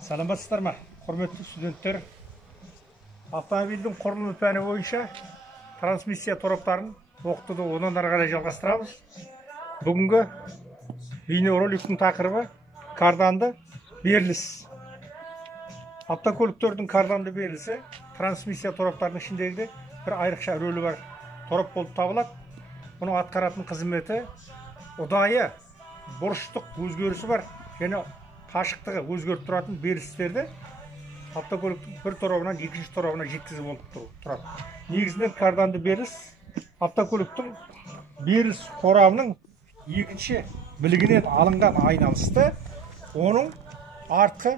Саламатсыздар ма, құрметті студенттер? Автомобильдің құрылымы пәні бойынша трансмиссия тораптарын оқытуды одан ары қарай жалғастырамыз. Бүгінгі бейнероликтің тақырыбы карданды беріліс. Автокөліктердің карданды берілісі трансмиссия тораптарының ішіндегі бір айрықша рөлі бар торап болып табылады. Бұның атқаратын қызметі ұдайы бұрыштық өзгерісі бар және қашықтығы өзгеріп тұратын берілістерді автокөліктің бір торабынан екінші торабына жеткізіп болып тұрады. Негізінен карданды беріліс автокөліктің беріліс қорабының екінші білігінен алынған айналысты оның артқы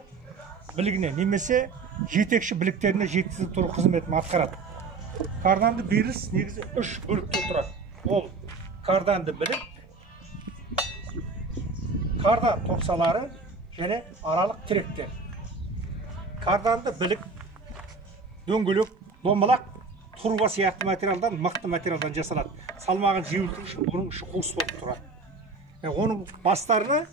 білігіне немесе жетекші біліктеріне жеткізіп тұру қызметін атқарады. Карданды беріліс негізі үш бөліктен тұрады. Ол карданды білік, кардан топсалары және аралық тіректер. Карданды білік, дөңгелек, домалақ, турба сияқты материалдан, мықты материалдан жасалады. Салмағын жеңілдету үшін оның іші қуыс болып тұрады. Оның бастарына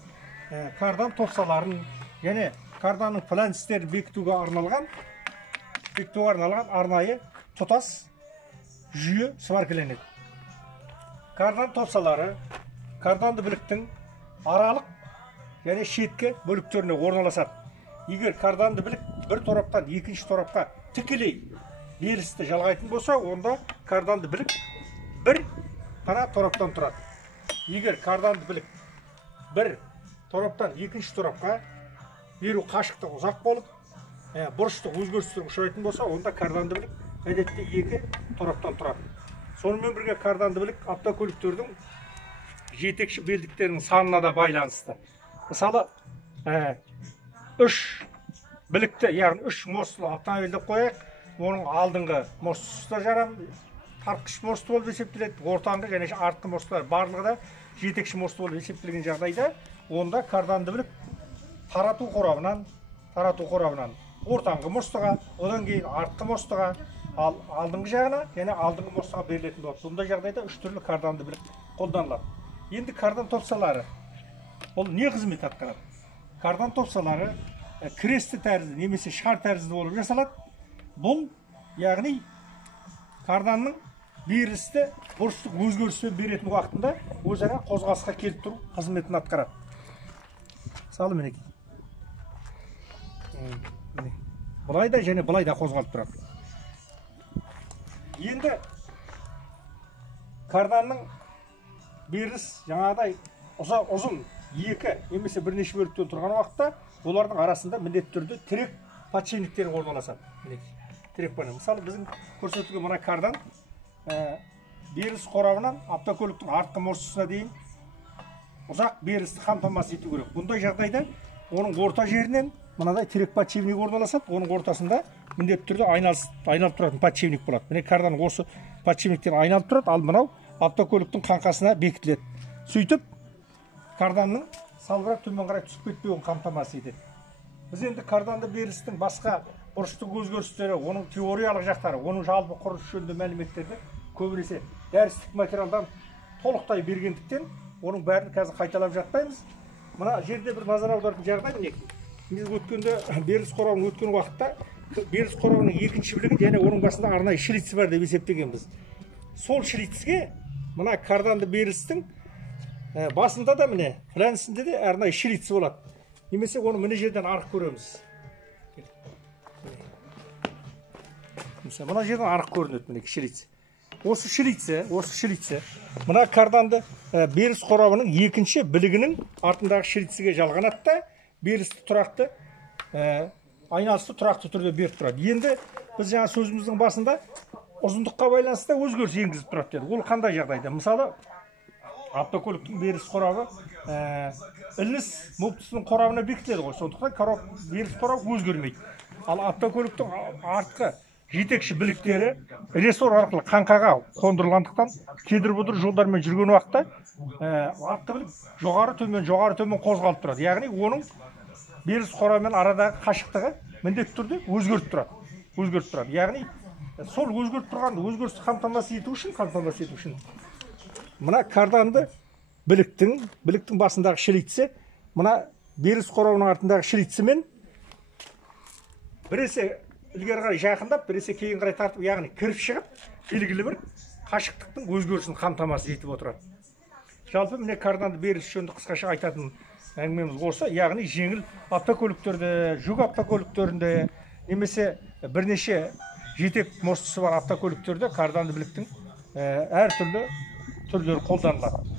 кардан топсаларын және карданның фланцтерін бекітуге арналған арнайы тұтас жүйе сваркіленеді. Кардан топсалары карданды біліктің аралық және шеткі бөліктеріне орналасады. Егер карданды білік бір тораптан екінші торапқа тікелей берілісті жалғайтын болса, онда карданды білік бір ғана тораптан тұрады. Егер карданды білік бір тораптан екінші торапқа беру қашықтығы ұзақ болып, бұрыштық өзгерістер ұшырайтын болса, онда карданды білік әдетте екі тораптан тұрады. Сонымен бірге карданды білік автокөліктердің жетекші белдіктерінің санына да байланысты. Мысалы, үш білікті, яғни үш мостылы автомобильді қояйық, оның алдыңғы мостысы да жарамды, тартқыш мосты болып есептеледі, ортаңғы және артқы мостылар барлығы да жетекші мосты болып есептелген жағдайда, онда карданды білік тарату қорабынан ортаңғы мостыға, одан кейін артқы мостыға, алдыңғы жағына және алдыңғы мостыға берілетін болады. Бұндай жағдайда үш түрлі карданды білік қолданылады. Енді кардан топсалары ол не қызмет атқарады? Кардан топсалары кресті тәрізді немесе шар тәрізді болып жасалады. Бұл, яғни карданның берілісті бұрыштық өзгеріспен беретін уақытында өзара қозғалысқа келіп тұру қызметін атқарады. Мысалы, мінекей. Бұлай да және бұлай да қозғалып тұрады. Енді карданның беріліс жаңағыдай ұзын екі немесе бірнеше бөліктен тұрған уақытта олардың арасында міндетті түрде тірек подшипниктері орналасады. Тірек бар. Мысалы, біздің көрсетілген мына кардан беріліс қорабынан автокөліктің артқы мостысына дейін ұзақ берілісті қамтамасыз ету керек. Бұндай жағдайда оның орта жерінен мынадай тірек подшипник орналасады. Оның ортасында міндетті түрде айналып тұратын подшипник болады. Міне кардан осы подшипниктен айналып тұрады, ал мынау автокөліктің қаңқасына бекітіледі. Сөйтіп, карданның салбырап төмен қарай түсіп кетпеуін қамтамасыз етеді. Біз енді карданды берілістің басқа бұрыштық өзгерістері, оның теориялық жақтары, оның жалпы құрылыс жөнінде мәліметтерді көбінесе дәрістік материалдан толықтай бергендіктен, оның бәрін қазір қайталап жатпаймыз. Мына жерде бір назар аударатын жағдай мінекей. Біз өткенде беріліс қорабының өткен уақытта беріліс қорабының екінші білігі және оның басында арнайы шлиц бар деп есептегенбіз. Сол шлицке мына карданды берілістің басында да міне фланцінде де арнайы шлиц болады. Немесе оны мына жерден арық көреміз. Мына жерден арық көрінеді міне шлиц. Осы шлиці мына карданды беріліс қорабының екінші білігінің артындағы шлиціге жалғанады да берілісті тұрақты айналысты тұрақты түрде беріп тұрады. Енді біз жаңа сөзіміздің басында ұзындыққа байланысты өзгеріс енгізіп тұрады деді. Ол қандай жағдайда? Мысалы, автокөліктің беріліс қорабы іліс муфтасының қорабына бекітіледі ғой. Сондықтан беріліс қорабы өзгермейді. Ал автокөліктің артқы жетекші біліктері рессор арқылы қаңқаға қондырылғандықтан кедір-бұдыр жолдармен жүрген уақытта артқы білік жоғары төмен қозғалып тұрады. Яғни оның беріліс қорабымен арадағы қашықтығы міндетті түрде өзгеріп тұрады. Яғни сол өзгеріп тұрған өзгерісті қамтамасыз ету үшін мына карданды біліктің басындағы шлиці мына беріліс қорабының артындағы шлицімен біресе ілгері қарай жақындап, біресе кейін қарай тартып, яғни кіріп шығып, белгілі бір қашықтықтың өзгерісін қамтамасыз етіп отырады. Жалпы міне карданды беріс жөнінде қысқаша айтатын әңгімеміз осы, яғни жеңіл автокөліктерде, жүк автокөліктерінде немесе бірнеше жетек мостысы бар автокөліктерде карданды біліктің әртүрлі түрлері қолданылады.